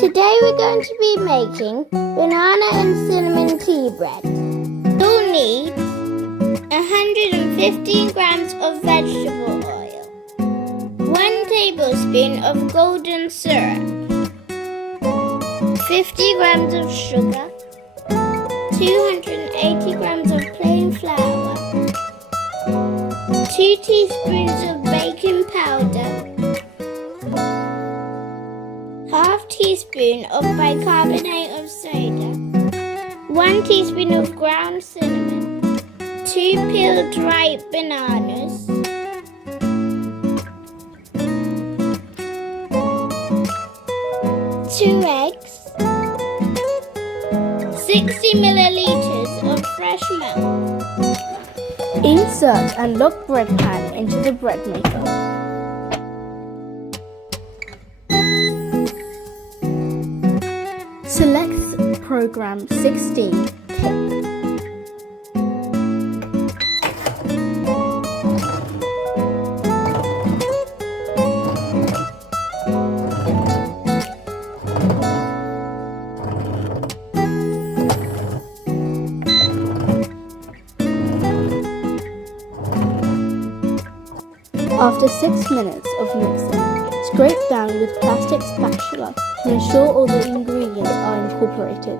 Today we're going to be making banana and cinnamon tea bread. You'll need 115 grams of vegetable oil, 1 tablespoon of golden syrup, 50 grams of sugar, 280 grams of plain flour, 2 teaspoons of baking powder, half teaspoon of bicarbonate of soda, 1 teaspoon of ground cinnamon, 2 peeled ripe bananas, 2 eggs, 60 milliliters of fresh milk. Insert and lock bread pan into the bread maker. Select program 16 tape. After 6 minutes of mixing, scrape down with plastic spatula to ensure all the ingredients are incorporated.